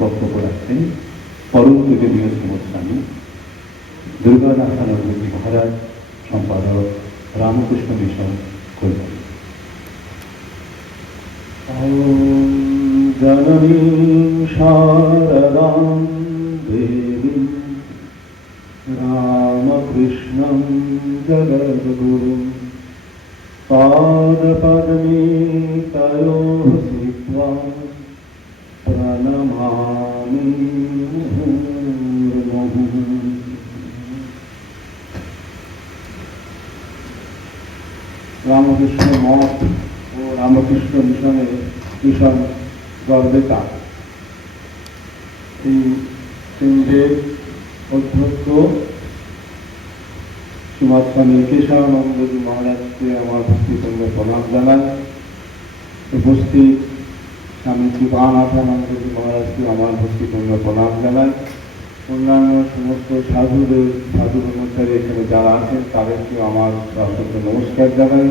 বক্তব্য রাখছেন পরম পূজনীয় শ্রীমৎস্বামী দুর্গানাথানন্দজি মহারাজ, সম্পাদক রামকৃষ্ণ মিশন, কলকাতা। জননীং শারদাং দেবীং রামকৃষ্ণং জগদ্গুরুং পাদপদ্মে তয়োঃ স্থিত্বা প্রণমামি মুহুর্মুহুঃ। রামকৃষ্ণ মঠ ও রামকৃষ্ণ মিশন গর্বেতা এই কেন্দ্রের অধ্যক্ষ শ্রীমৎ স্বামী কেশবানন্দজি মহারাজকে আমার ভক্তিপূর্ণ প্রণাম জানাই। উপস্থিত স্বামী কৃপানাথানন্দজি মহারাজকে আমার ভক্তিপূর্ণ প্রণাম জানাই। অন্যান্য সমস্ত সাধু কর্মচারী এখানে যারা আছেন তাদেরকেও আমার অসংখ্য নমস্কার জানাই।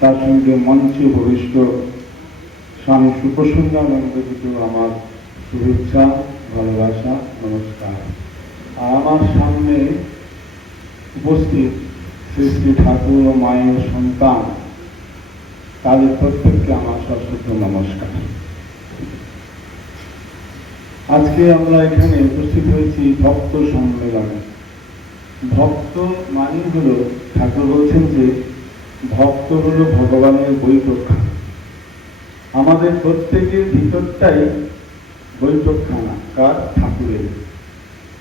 তার সঙ্গে মঞ্চে উপবিষ্ট স্বামী সুপ্রসন্নানন্দজিকেও আমার শুভেচ্ছা, ভালোবাসা, নমস্কার। আর আমার সামনে উপস্থিত শ্রী শ্রী ঠাকুর ও মায়ের সন্তান, তাদের প্রত্যেককে আমার সশ্রদ্ধ নমস্কার। আজকে আমরা এখানে উপস্থিত হয়েছি ভক্ত সম্মেলনে। ভক্ত মানে হলো, ঠাকুর বলছেন যে ভক্ত হলো ভগবানের বৈঠকখানা। আমাদের প্রত্যেকের ভিতরটাই বৈঠকখানা। কার? ঠাকুরের।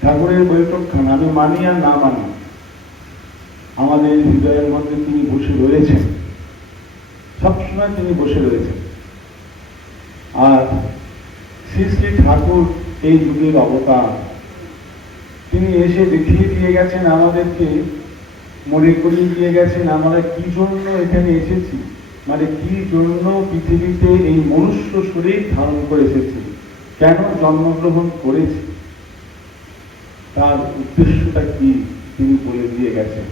ঠাকুরের বৈঠকখানা। আমি মানি আর না মানি, আমাদের হৃদয়ের মধ্যে তিনি বসে রয়েছেন, সবসময় তিনি বসে রয়েছেন। আর শ্রী শ্রী ঠাকুর এই যুগের অবতার। তিনি এসে দেখিয়ে দিয়ে গেছেন আমাদেরকে, মনে করিয়ে দিয়ে গেছেন আমরা কি জন্য এখানে এসেছি, মানে কি জন্য পৃথিবীতে এই মনুষ্য শরীর ধারণ করে এসেছি, কেন জন্মগ্রহণ করেছি, তার উদ্দেশ্যটা কি তিনি বলে দিয়ে গেছেন।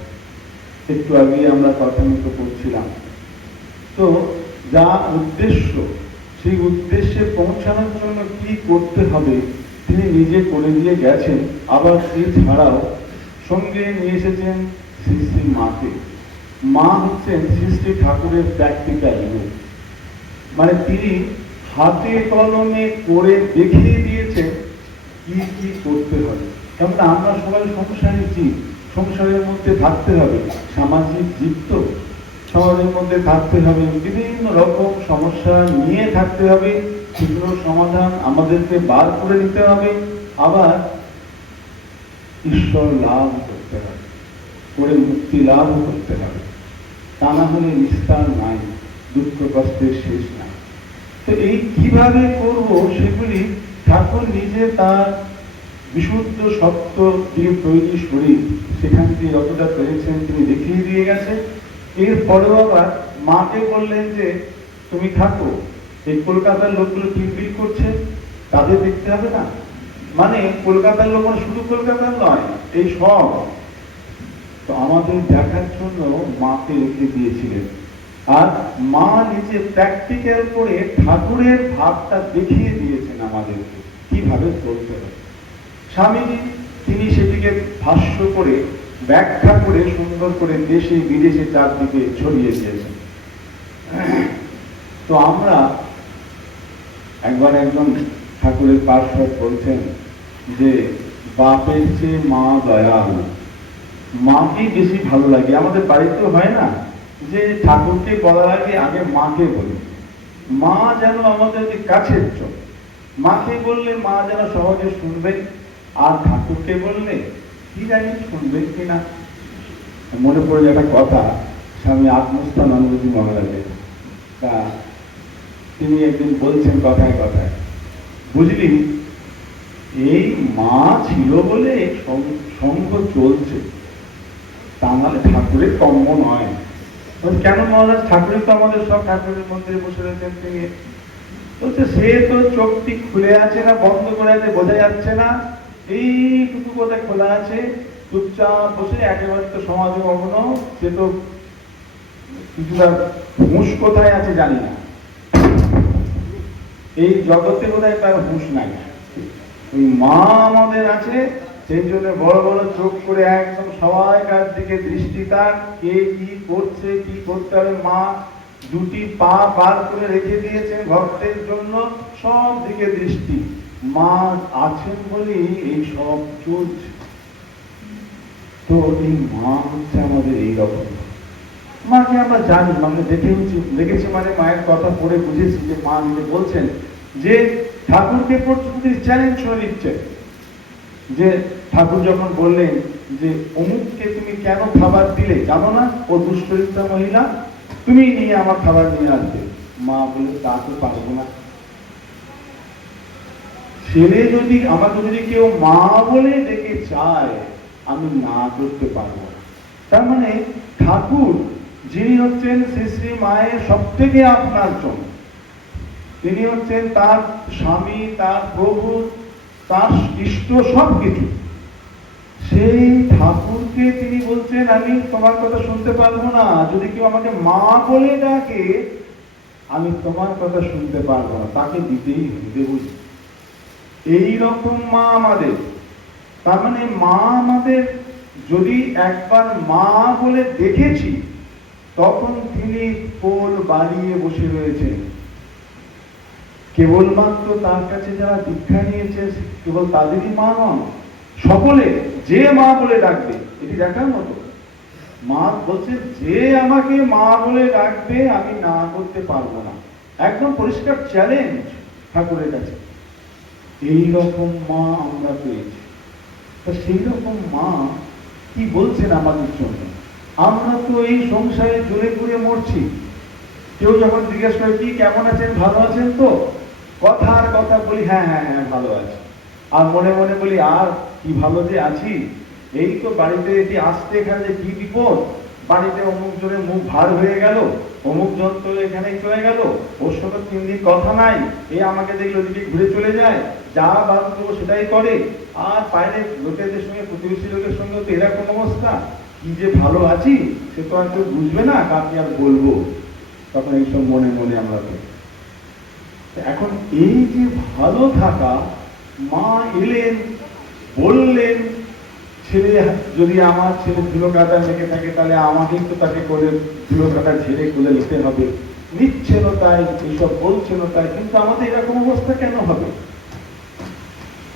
একটু আগে আমরা কথা মতো করছিলাম। তো যা উদ্দেশ্য, সেই উদ্দেশ্যে পৌঁছানোর জন্য কি করতে হবে তিনি নিজে করে দিয়ে গেছেন। আবার এছাড়াও সঙ্গে নিয়ে এসেছেন শ্রী শ্রী মাকে। মা হচ্ছেন শ্রী শ্রী ঠাকুরের প্র্যাকটিক্যাল রূপ, মানে তিনি হাতে কলমে করে দেখিয়ে দিয়েছেন কি কি করতে হবে। কারণ আমরা সবাই সংসারী জীব, সংসারের মধ্যে থাকতে হবে, সামাজিক জীব তো, সমাজের মধ্যে থাকতে হবে, বিভিন্ন রকম সমস্যা নিয়ে থাকতে হবে, সেগুলোর সমাধান আমাদেরকে বার করে নিতে হবে, আবার ঈশ্বর লাভ করতে হবে, করে মুক্তি লাভ করতে হবে। তা না হলে নিস্তার নাই, দুঃখ কষ্টের শেষ নাই। তো এই কিভাবে করব সেগুলি ঠাকুর নিজে তার বিশুদ্ধ সত্য দিয়ে তৈরি শরীর, সেখান থেকে যতটা পেরেছেন তিনি দেখিয়ে দিয়ে গেছেন। এরপরেও আবার মাকে বললেন যে তুমি থাকো, এই কলকাতার লোকগুলো কিলবিল করছে, তাদের দেখতে হবে না। মানে কলকাতার লোক শুধু কলকাতার নয়, এই সব তো আমাদের দেখার জন্য মাকে রেখে দিয়েছিলেন। আর মা নিজে প্র্যাকটিক্যাল করে ঠাকুরের ভাবটা দেখিয়ে দিয়েছেন আমাদেরকে কিভাবে চলতে হবে। স্বামীজি তিনি সেটিকে ভাষ্য করে, ব্যাখ্যা করে, সুন্দর করে দেশে বিদেশে চারদিকে ছড়িয়ে দিয়েছেন। তো আমরা একবার একজন ঠাকুরের পার্শ্বদ বলছেন যে বাপের চেয়ে মা দয়ালু, মাকেই বেশি ভালো লাগে। আমাদের বাড়িতেও হয় না যে ঠাকুরকে বলার আগে আগে মাকে বলি, মা যেন আমাদেরকে কাছের চোখ। মাকে বললে মা যেন সহজে শুনবেন, আর ঠাকুরকে বললে কি জানি শুনবেন কিনা। মনে পড়ে একটা কথা স্বামী আত্মস্থানন্দজি মহারাজের, তা তিনি একদিন বলছেন কথায় কথায়, বুঝলি এই মা ছিল বলে সংঘ চলছে, তা নাহলে ঠাকুরের কর্ম নয়। কেন মহারাজ? ঠাকুরের তো আমাদের সব, ঠাকুরের মন্দিরে বসে রয়েছেন তিনি। বলছে সে তো চোখটি খুলে আছে না বন্ধ করে আছে বোঝা যাচ্ছে না, এইটুকু কোথায় খোলা আছে, চুপচাপ বসে একেবারে তো সমাজে কখনো, সে তো কিছুটা হুঁশ কোথায় আছে জানি না, এই জগতে বোধহয় তার হুঁশ নাই। ওই মা আমাদের আছে, সেই জন্য বড় বড় চোখ করে একদম সবাইকার দিকে দৃষ্টি তার, কে কি করছে, কি করতে হবে। মা দুটি পা বার করে রেখে দিয়েছেন ভক্তের জন্য, সব দিকে দৃষ্টি। মা আছেন বলেই এই সব চলছে। তো এই মা হচ্ছে আমাদের এই রকম। মাকে আমরা জানি, মানে দেখেছি, মানে মায়ের কথা পড়ে বুঝেছি যে মা নিজে বলছেন যে ঠাকুরকে পর্যন্ত চ্যালেঞ্জ করে দিচ্ছেন, যে ঠাকুর যখন বললেন যে অমুককে তুমি কেন খাবার দিলে, জানো না ও দুশ্চরিত্রা মহিলা, তুমি নিয়ে আমার খাবার নিয়ে আসবে। মা বলে তা তো পারবো না। ছেলে যদি আমাকে যদি কেউ মা বলে ডেকে চায়, আমি না করতে পারবো না। তার মানে ঠাকুর যিনি হচ্ছেন শ্রী শ্রী মায়ের সব থেকে আপনার জন, তিনি হচ্ছেন তার স্বামী, তার প্রভু, তার ইষ্ট সবকিছু। সেই ঠাকুরকে তিনি বলছেন আমি তোমার কথা শুনতে পারবো না, যদি কেউ আমাকে মা বলে ডাকে আমি তোমার কথা শুনতে পারবো না, তাকে দিতেই দেবই। এইরকম মা আমাদের। তার মানে মা আমাদের যদি একবার মা বলে দেখেছি, তখন তিনি কোল বাড়িয়ে বসে রয়েছেন। কেবলমাত্র তার কাছে যারা দীক্ষা নিয়েছে কেবল তাদেরই মা নন, সকলে যে মা বলে ডাকবে, এটি দেখার মতো। মা বলছে যে আমাকে মা বলে ডাকবে আমি না করতে পারবো না, একদম পরিষ্কার চ্যালেঞ্জ ঠাকুরের কাছে। এইরকম মা আমরা পেয়েছি। তা সেই রকম মা কি বলছেন আমাদের জন্য? আমরা তো এই সংসারে জ্বলে পুড়ে মরছি। কেউ যখন জিজ্ঞেস করে কি কেমন আছেন, ভালো আছেন তো, কথার কথা বলি হ্যাঁ হ্যাঁ হ্যাঁ ভালো আছি, আর মনে মনে বলি আর কি ভালো যে আছি, এই তো বাড়িতে এটি আসতে এখানে যে কি বিপদ, বাড়িতে অমুক জনের মুখ ভার হয়ে গেল, অমুক জন তো এখানেই চলে গেল, ওর সঙ্গে 3 দিন কথা নাই, এই আমাকে দেখলে ওদিকে ঘুরে চলে যায়, যা বাদ দেবো সেটাই করে, আর বাইরে লোকেদের সঙ্গে প্রতিবেশী লোকের সঙ্গে তো এরকম অবস্থা, কি যে ভালো আছি সে তো আর কেউ বুঝবে না, কাকে আর বলবো। তখন এইসব মনে মনে আমরা করি। এখন এই যে ভালো থাকা, মা এলেন বললেন ছেলে যদি আমার ছেলে ধুলো কাদা লেগে থাকে তাহলে আমাকেই তো তাকে করে ধুলো কাদা ঝেড়ে কোলে নিতে হবে, নিচ্ছিল তাই, এইসব বলছিল তাই। কিন্তু আমাদের এরকম অবস্থা কেন হবে?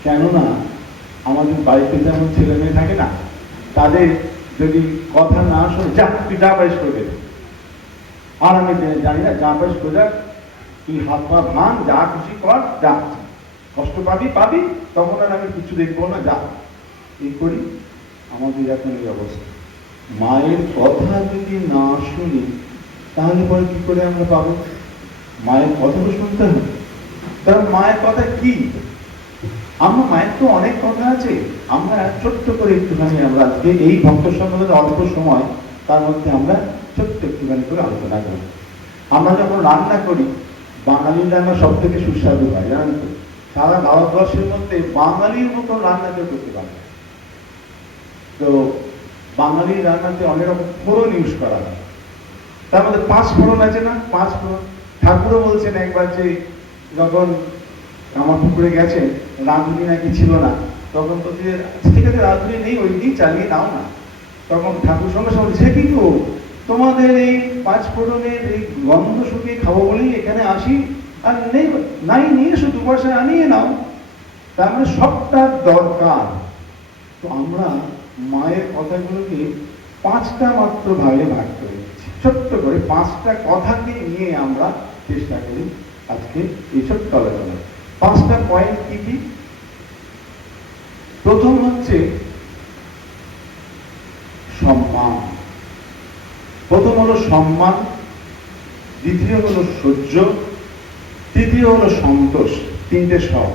কেননা আমাদের বাড়িতে যেমন ছেলে মেয়ে থাকে না, তাদের যদি কথা না শোনে, যা তুই যা পারিস করবে, আর আমি জানি না যা পারিস করে, তুই হাত পা ভাঙ, যা খুশি কর, যা কষ্ট পাবি পাবি, তখন আর আমি কিছু দেখবো না, যা এই করি। আমাদের এখন এই অবস্থা। মায়ের কথা যদি না শুনি তাহলে পরে কি করে আমরা পাবো? মায়ের কথা তো শুনতে হবে। কারণ মায়ের কথা কি? আমরা মায়ের তো অনেক কথা আছে, আমরা ছোট্ট করে একটুখানি আমরা আজকে এই ভক্ত সম্মেলনের অল্প সময় তার মধ্যে আমরা ছোট্ট একটুখানি করে আলোচনা করি। আমরা যখন রান্না করি, বাঙালির রান্না সব থেকে সুস্বাদু হয়, জানেন তো? সারা ভারতবর্ষের মধ্যে বাঙালির মতো রান্না কেউ করতে পারে। তো বাঙালির রান্নাতে অনেক রকম ফোড়ন ইউজ করা হয়। তার মধ্যে 5 ফোড়ন আছে না, 5 ফোড়ন। ঠাকুরও বলছেন একবার যে যখন আমার পুকুরে গেছেন, রাঁধুনি নাকি ছিল না, তখন বলছে ঠিক আছে রাঁধুনি নেই, ওই দিন চালিয়ে দাও না। তখন ঠাকুর সঙ্গে সঙ্গে সে কি গো, তোমাদের এই 5 ফোড়নের এই গন্ধ শুকিয়ে খাবো বলেই এখানে আসি, আর নেই নাই নিয়ে এসো, 2 পয়সা আনিয়ে নাও। তার মানে সবটা দরকার। তো আমরা মায়ের কথাগুলোকে 5টা মাত্র ভাগে ভাগ করে দিচ্ছি, ছোট্ট করে 5টা কথাকে নিয়ে আমরা চেষ্টা করি আজকে এই ছোট্ট আলোচনা। 5টা পয়েন্ট কি কি? প্রথম হচ্ছে সম্মান। প্রথম হলো সম্মান, দ্বিতীয় হলো সহ্য, তৃতীয় হলো সন্তোষ। 3টে সব: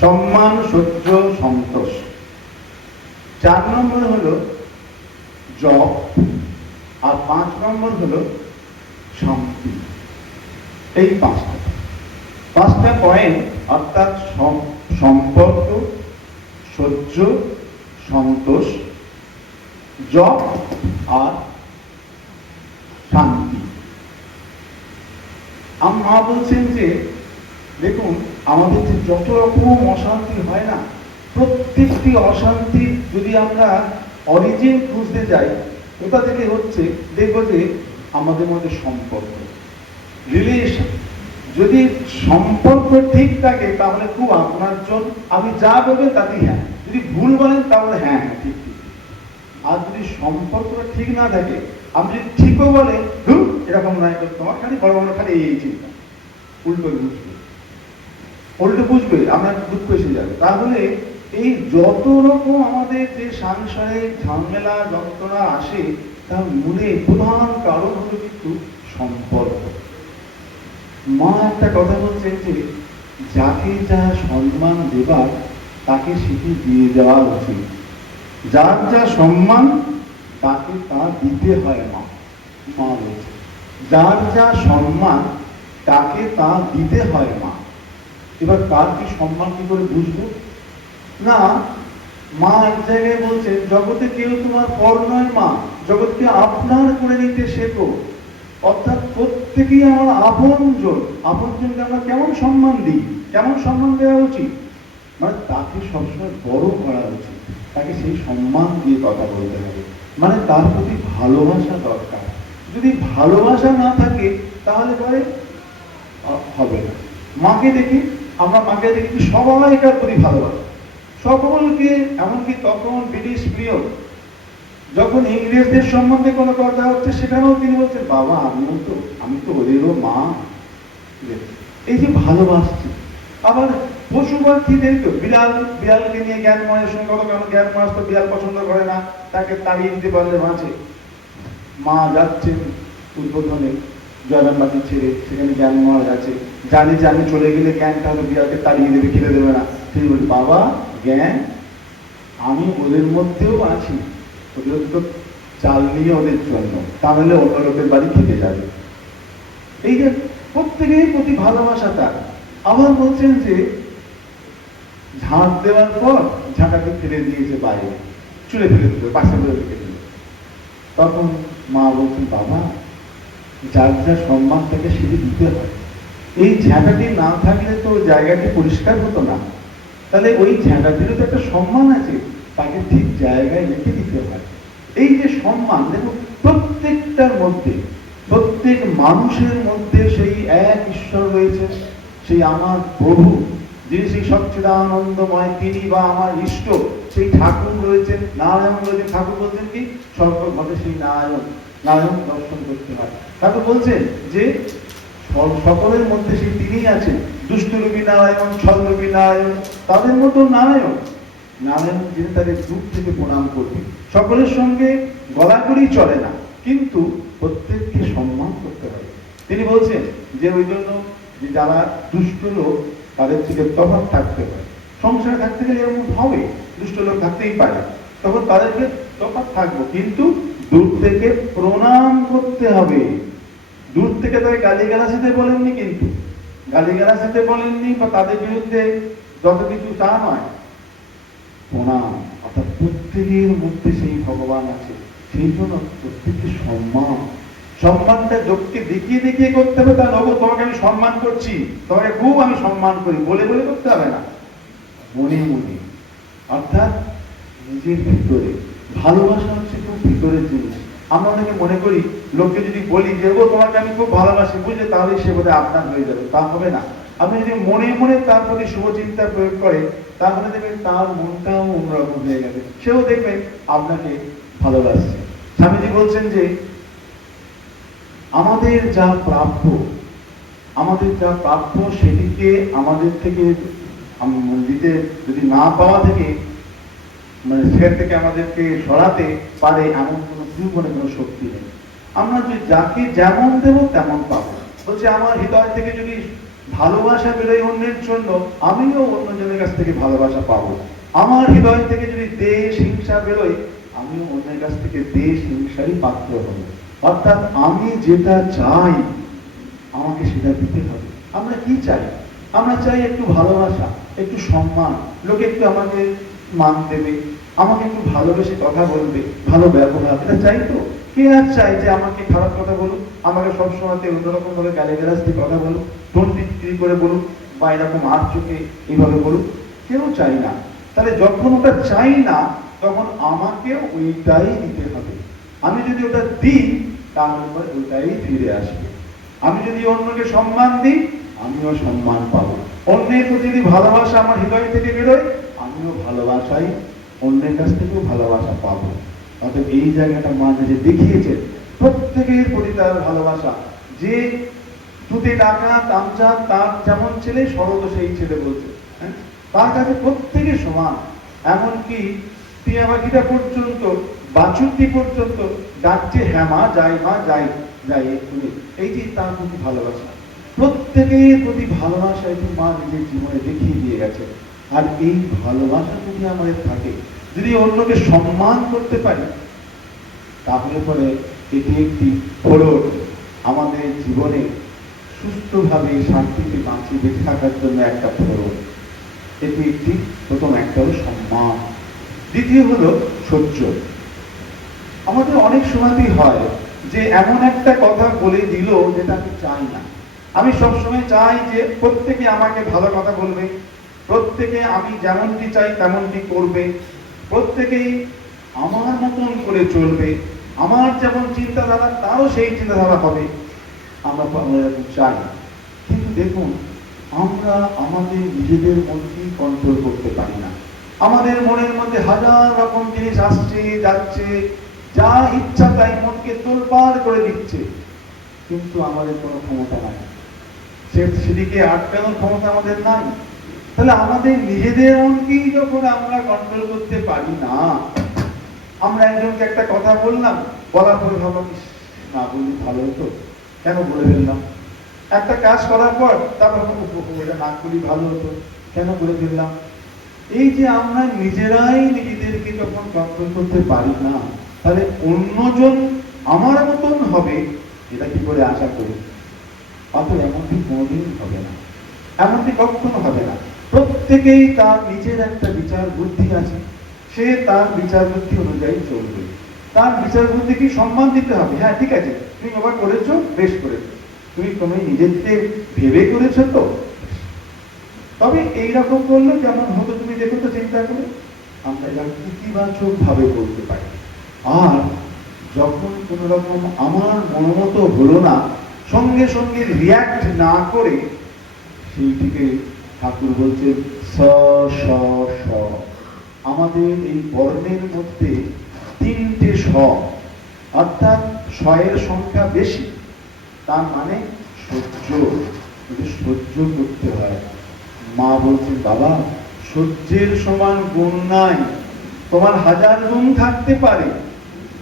সম্মান, সহ্য, সন্তোষ। 4 নম্বর হলো জপ, আর 5 নম্বর হলো শান্তি। এই 5টা পয়েন্ট, অর্থাৎ সম্পর্ক, সহ্য, সন্তোষ, জপ আর শান্তি। মা বলছেন যে দেখুন আমাদের যে যত রকম অশান্তি হয় না, প্রত্যেকটি অশান্তি যদি আমরা অরিজিন খুঁজতে যাই, কোথা থেকে হচ্ছে দেখবো যে আমাদের মধ্যে সম্পর্ক, রিলেশন। যদি সম্পর্ক ঠিক থাকে তাহলে খুব আপনার জন, আপনি যা বলবেন তাতেই হ্যাঁ, যদি ভুল বলেন তাহলে হ্যাঁ হ্যাঁ ঠিক ঠিক। আর যদি সম্পর্কটা ঠিক না থাকে, আপনি যদি ঠিকও বলে এরকম নয়, তোমার খালি বড় বড় খালি এই চিন্তা, উল্টো বুঝবে, উল্টো বুঝবে, আপনার দুঃখ এসে যাবে। তাহলে এই যত রকম আমাদের যে সাংসারিক ঝামেলা যন্ত্রণা আসে, তার মূলে প্রধান কারণ হলো কিন্তু সম্পর্ক। মা একটা কথা বলছেন যে যাকে যা সম্মান দেবার তাকে সেটি দিয়ে দেওয়া উচিত, যার যা সম্মান তাকে তা দিতে হয়। মা মা বলছে যার যা সম্মান তাকে তা দিতে হয়। মা এবার কার কি সম্মান কি করে বুঝবো না? মা এক জায়গায় বলছে জগতে কেউ তোমার পর নয় মা, জগৎকে আপনার করে নিতে শেখো। অর্থাৎ প্রত্যেকেই আমার আপনজন, আপনজনকে আমরা কেমন সম্মান দিই, কেমন সম্মান দেওয়া উচিত, মানে তাকে সবসময় বড় করা উচিত, তাকে সেই সম্মান দিয়ে কথা বলতে হবে, মানে তার প্রতি ভালোবাসা দরকার। যদি ভালোবাসা না থাকে তাহলে পরে হবে না। মাকে দেখি, আমরা মাকে দেখি সবাইকার প্রতি ভালোবাসা, সকলকে, এমনকি তখন ব্রিটিশ প্রিয়, যখন ইংরেজদের সম্বন্ধে কোনো কথা হচ্ছে সেখানেও তিনি বলছেন বাবা আমি তো ওদেরও মা। এই যে ভালোবাসছে। আবার পশু পাখিদেরকে, বিড়ালকে নিয়ে জ্ঞান মহের সঙ্গে কথা, কারণ জ্ঞান মহারাজ তো বিড়াল পছন্দ করে না, তাকে তাড়িয়ে দিতে পারলে বাঁচে। মা যাচ্ছেন উদ্বোধনে জয়রামবাটি ছেড়ে, সেখানে জ্ঞান মহারাজ আছে, জানি যে আমি চলে গেলে জ্ঞান তাহলে বিড়ালকে তাড়িয়ে দেবে, খেতে দেবে না। তিনি বলি বাবা জ্ঞান, আমি ওদের মধ্যেও আছি, ওদের তো চাল নিয়ে ওদের জন্য, তাহলে অন্য লোকের বাড়ি খেতে যাবে। এই যে প্রত্যেকের প্রতি ভালোবাসা তার। আবার বলছেন যে ঝাঁট দেওয়ার পর ঝাঁটাকে ফেলে দিয়েছে বাইরে, চুলে ফেলে দিল, পাশে ফেলে রেখে দিল। তখন মা বলছেন বাবা যার যা সম্মান তাকে সেটি দিতে হয়। এই ঝাঁটাটি না থাকলে তো জায়গাটি পরিষ্কার হতো না, তাহলে ওই ঝাঁটাটিরও তো একটা সম্মান আছে, তাকে ঠিক জায়গায় রেখে দিতে হয়। এই যে সম্মান, দেখুন প্রত্যেকটার মধ্যে, প্রত্যেক মানুষের মধ্যে সেই এক ঈশ্বর রয়েছে, সেই আমার প্রভু, যিনি সেই সচ্চিদানন্দময়, তিনি বা আমার ইষ্ট, সেই ঠাকুর রয়েছেন, নারায়ণ রয়েছেন। ঠাকুর বলছেন কি সর্বমতে সেই নারায়ণ দর্শন করতে হয়। ঠাকুর বলছেন যে সকলের মধ্যে সেই তিনিই আছেন, দুষ্টরূপী নারায়ণ, ছলরূপী নারায়ণ, তাদের মতো নারায়ণ, নারায়ণ যিনি তাদের দূর থেকে প্রণাম করবেন। সকলের সঙ্গে গলাগলি চলে না, কিন্তু প্রত্যেককে সম্মান করতে হবে। তিনি বলছেন যে ওই জন্য যে যারা দুষ্ট লোক তাদের থেকে তফাৎ থাকতে হয়। সংসারে থাকতে গেলে এরকম হবে, দুষ্ট লোক থাকতেই পারে, তখন তাদেরকে তফাৎ থাকবো, কিন্তু দূর থেকে প্রণাম করতে হবে। দূর থেকে তাকে গালিগালাজ দিতে বলেননি, কিন্তু গালিগালাজ দিতে বলেননি বা তাদের বিরুদ্ধে যত কিছু তা নয়, প্রণাম। অর্থাৎ প্রত্যেকের মধ্যে সেই ভগবান আছে, সেই জন্য প্রত্যেকের সম্মানটা যোগকে দেখিয়ে দেখিয়ে করতে হবে। তা নব তোমাকে আমি সম্মান করছি, তোমাকে খুব আমি সম্মান করি বলে বলে করতে হবে না, মনে মনে। অর্থাৎ নিজের ভিতরে ভালোবাসা হচ্ছে খুব ভিতরের জিনিস। আমরা অনেকে মনে করি লোককে যদি বলি যে ও তোমাকে আমি খুব ভালোবাসি, বুঝলে তাহলে সে বোধহয় আপনার হয়ে যাবে, তা হবে না। আপনি যদি মনে মনে তার প্রতি শুভচিন্তা প্রয়োগ করে, তাহলে দেখবেন তার মনটাও অন্যরকম হয়ে গেছে, সেও দেখবে আপনাকে ভালোবাসছে। স্বামীজি বলছেন যে আমাদের যা প্রাপ্য সেটিকে আমাদের থেকে দিতে যদি না পাওয়া থেকে, মানে সেখান থেকে আমাদেরকে সরাতে পারে এমন কোনো জীবনে কোনো শক্তি নেই। আমরা যদি যাকে যেমন দেব তেমন পাবো। বলছে আমার হৃদয় থেকে যদি ভালোবাসা বেরোয় অন্যের জন্য, আমিও অন্যজনের কাছ থেকে ভালোবাসা পাবো। আমার হৃদয় থেকে যদি দেশ হিংসা বেরোয়, আমিও অন্যের কাছ থেকে দেশ হিংসারই পাত্র হব। অর্থাৎ আমি যেটা চাই আমাকে সেটা দিতে হবে। আমরা কি চাই? আমরা চাই একটু ভালোবাসা, একটু সম্মান, লোকে একটু আমাকে মান দেবে, আমাকে একটু ভালোবেসে কথা বলবে, ভালো ব্যবহার, এটা চাই তো। কে আর চাই যে আমাকে খারাপ কথা বলুক, আমাকে সবসময় অন্যরকম ভাবে গালিগালাজ দিয়ে কথা বলুক, টোন বিক্রি করে বলুক, বা এরকম আর চোখে এইভাবে বলুক, কেউ চাই না। তাহলে যখন ওটা চাই না তখন আমাকে ওইটাই দিতে হবে। আমি যদি ওটা দিই তাহলে পরে ওইটাই ফিরে আসবে। আমি যদি অন্যকে সম্মান দিই আমিও সম্মান পাবো। অন্যের প্রতি যদি ভালোবাসা আমার হৃদয় থেকে বেরোয় আমিও ভালোবাসাই অন্যের কাছ থেকেও ভালোবাসা পাবো। অর্থাৎ এই জায়গাটা মা যে দেখিয়েছেন প্রত্যেকের প্রতি তার ভালোবাসা। যে তুতে টাকা তামচা তার যেমন ছেলে শরৎ সেই ছেলে বলছে, হ্যাঁ, তার কাছে প্রত্যেকে সমান। এমনকি টিয়া পাখিটা পর্যন্ত বাছুরটি পর্যন্ত ডাকছে হ্যাঁ মা যাই মা যাই যাই এক্ষুনি। এই যে তার প্রতি ভালোবাসা, প্রত্যেকের প্রতি ভালোবাসা এটি মা নিজের জীবনে দেখিয়ে দিয়ে গেছে। আর এই ভালোবাসা যদি আমাদের থাকে, যদি অন্যকে সম্মান করতে পারি, তাহলে পরে এটি একটি হলো আমাদের জীবনে সুস্থভাবে শান্তিতে বাঁচিয়ে বেঁচে থাকার জন্য একটা ফলন। এটি একটি প্রথম একটা হলো সম্মান, দ্বিতীয় হলো সহ্য। আমাদের অনেক সময়তেই হয় যে এমন একটা কথা বলে দিল যেটা আমি চাই না। আমি সবসময় চাই যে প্রত্যেকে আমাকে ভালো কথা বলবে, প্রত্যেকে আমি যেমনটি চাই তেমনটি করবে, প্রত্যেকেই আমার মতন করে চলবে, আমার যেমন চিন্তাধারা তারও সেই চিন্তাধারা হবে, আমরা এরকম চাই। কিন্তু দেখুন আমরা আমাদের নিজেদের মনকেই কন্ট্রোল করতে পারি না। আমাদের মনের মধ্যে হাজার রকম জিনিস আসছে যাচ্ছে, যা ইচ্ছা তাই মনকে তোলপাড় করে দিচ্ছে, কিন্তু আমাদের কোনো ক্ষমতা নাই, সেদিকে আটকানোর ক্ষমতা আমাদের নাই। তাহলে আমাদের নিজেদের মনকেই যখন আমরা কন্ট্রোল করতে পারি না, আমরা একজনকে একটা কথা বললাম, বলার পরে ভাবলাম না বললে ভালো হতো, কেন বলে ফেললাম। একটা কাজ করার পর তারপর ওটা না করি ভালো হতো, কেন বলে ফেললাম। এই যে আমরা নিজেরাই নিজেদেরকে যখন কন্ট্রোল করতে পারি না, তাহলে অন্যজন আমার মতন হবে এটা কি করে আশা করি? অথবা এমনটি কোনোদিন হবে না, এমনটি কখনো হবে না। প্রত্যেকেই তার নিজের একটা বিচার বুদ্ধি আছে, সে তার বিচার বুদ্ধি অনুযায়ী চলবে। তার বিচার বুদ্ধিকে সম্মান দিতে হবে। হ্যাঁ ঠিক আছে, তুমি বাবা করেছো, বেশ করেছো, তুমি নিজেকে ভেবে করেছো তো। তবে এইরকম করলে কেমন হতো তুমি দেখো তো, চিন্তা করে আমরা যেমন ইতিবাচক ভাবে বলতে পারি। আর যখন কোন রকম আমার মনোমতো হলো না, সঙ্গে সঙ্গে রিয়াক্ট না করে সেইটিকে ঠাকুর বলছেন স স স। আমাদের এই বর্ণের মধ্যে তিনটে স, অর্থাৎ শয়ের সংখ্যা বেশি, তার মানে সহ্য। সহ্য করতে হয়। মা বলছেন বাবা সহ্যের সমান গুণ নাই, তোমার হাজার গুণ থাকতে পারে,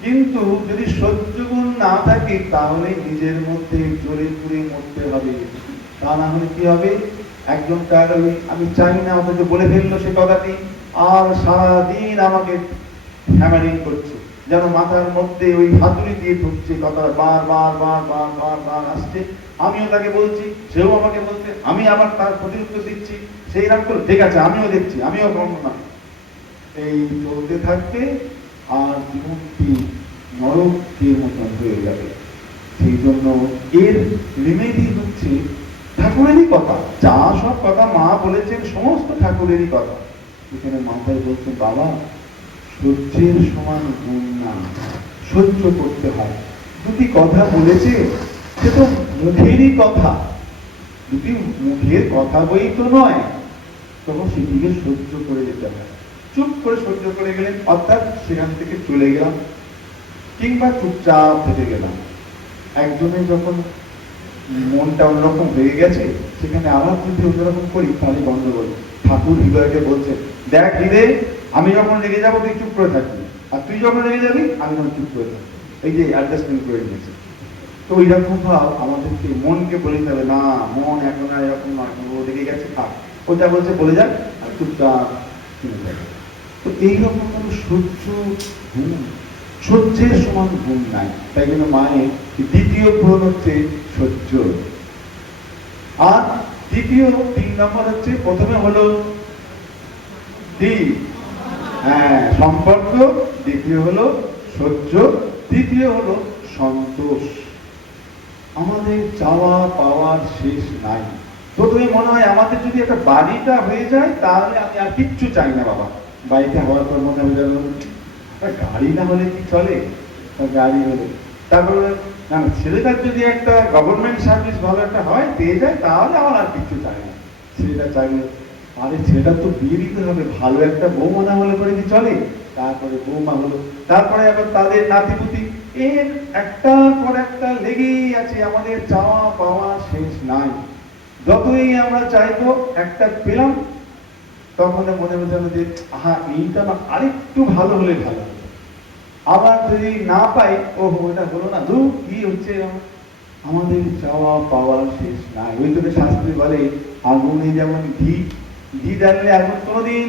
কিন্তু যদি সহ্য গুণ না থাকে তাহলে নিজের মধ্যে জ্বলে পুড়ে মরতে হবে। তা না হলে কি হবে, একজন তার ওই আমি চাই না অথচ বলে ফেললো সে কথাটি, আর সারাদিন আমাকে হ্যামারিং করছে, যেন মাথার মধ্যে ওই হাতুড়ি দিয়ে ঢুকছে, কথা বার বার বার বার বার বার আসছে। আমিও তাকে বলছি, সেও আমাকে বলছে, আমি আবার তার প্রতিউত্তর দিচ্ছি, সেই রাম করে ঠিক আছে আমিও দেখছি, আমিও করবো না। এই চলতে থাকবে আর জীবনটি নরকের মতন হয়ে যাবে। সেই জন্য এর রেমেডি হচ্ছে ঠাকুরেরই কথা, যা সব কথা মা বলেছেন সমস্ত ঠাকুরেরই কথা। এখানে মাথায় বলছেন বাবা সহ্যের সমান গুণ না, সহ্য করতে হয়। দুটি কথা বলেছে, সে তো মুখেরই কথা, দুটি মুখের কথা বই তো নয়, তখন সেটিকে সহ্য করে যেতে হয়। চুপ করে সহ্য করে গেলেন, অর্থাৎ সেখান থেকে চলে গেলাম, কিংবা চুপচাপ থেকে গেলাম। একজনের যখন মনটা অন্যরকম হয়ে গেছে, সেখানে আবার যদি অন্যরকম করি তাহলে গন্ডগোল। ঠাকুর হৃদয়কে বলছে দেখ হৃদয়, আমি যখন রেগে যাবো তুই চুপ করে থাকবি, আর তুই যখন রেগে যাবি আমি যখন চুপ করে থাকবো। এই যে অ্যাডজাস্টমেন্ট করে দিয়েছে। তো ওই রকম ভাব আমাদেরকে মনকে বলে দিতে হবে, না মন এখন আর এরকম নয়, ও রেগে গেছে থাক, ওটা বলছে বলে যাক আর চুপচাপ শুনে যাবে। তো এইরকম কোনো সহ্য গুণ, সহ্যের সমান গুণ নাই। তাই জন্য মায়ের দ্বিতীয় গুণ হচ্ছে সহ্য। আর দ্বিতীয় 3 নম্বর হচ্ছে, প্রথমে হলো হ্যাঁ সম্পর্ক, দ্বিতীয় হলো সহ্য, তৃতীয় হলো সন্তোষ। আমাদের চাওয়া পাওয়ার শেষ নাই, প্রথমে মনে হয় আমাদের যদি একটা বাড়িটা হয়ে যায় তাহলে আমি আর কিচ্ছু চাই না বাবা। বাড়িটা হওয়ার পর মনে হবে যেন একটা গাড়ি না হলে কি চলে, একটা গাড়ি হলে, তারপরে না ছেলেটার যদি একটা গভর্নমেন্ট সার্ভিস ভালো একটা হয় পেয়ে যায় তাহলে আমার আর কিচ্ছু চাই না। ছেলেটা চাইলে আরে ছেলেটা তো বিয়ে দিতে হবে, ভালো একটা বৌমা না হলে পরে কি চলে, তারপরে বৌমা হলো, তারপরে আবার তাদের নাতিপুতি, এর একটার পর একটা লেগেই আছে, আমাদের চাওয়া পাওয়া শেষ নাই। যতই আমরা চাইবো একটা পেলাম তখন মনে হচ্ছে যে আহা এইটা না আরেকটু ভালো হলে ভালো হতো। আবার যদি না পাই ও এটা হলো না, দু কি হচ্ছে, আমাদের চাওয়া পাওয়া শেষ নাই। ওই জন্য শাস্ত্রে বলে আগুনে যেমন ঘি, ঘি জ্বাললে আগুন কোনোদিন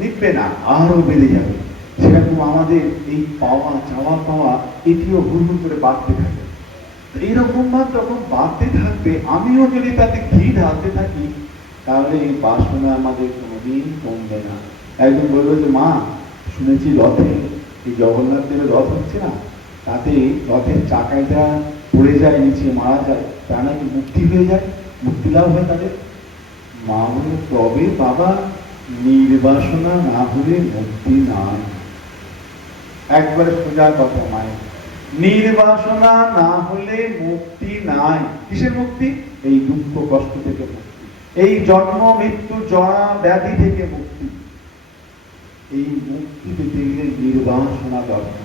নিভবে না, আরো বেড়ে যাবে। সেরকম আমাদের এই পাওয়া চাওয়া পাওয়া এটিও হুড় করে বাড়তে থাকে। এইরকম ভাবে যখন বাড়তে থাকবে, আমিও যদি তাতে ঘি ঢালতে থাকি তাহলে এই বাসনা আমাদের কোনোদিন কমবে না। একজন বলবে যে মা শুনেছি রথে, এই জগন্নাথ দেবের রথ হচ্ছে না, তাতে রথের চাকাটা পড়ে যায় নিচে মারা যায়, তা নাকি মুক্তি হয়ে যায়, মুক্তি লাভ হয় তাদের। মা বলে তবে বাবা নির্বাসনা না হলে মুক্তি নাই। একবারে সোজা কথা মায়ের, নির্বাসনা না হলে মুক্তি নাই। কিসের মুক্তি? এই দুঃখ কষ্ট থেকে মুক্তি, এই জন্ম মৃত্যু জরা ব্যাধি থেকে মুক্তি। এই মুক্তি পেতে গেলে নির্বাসনা দরকার।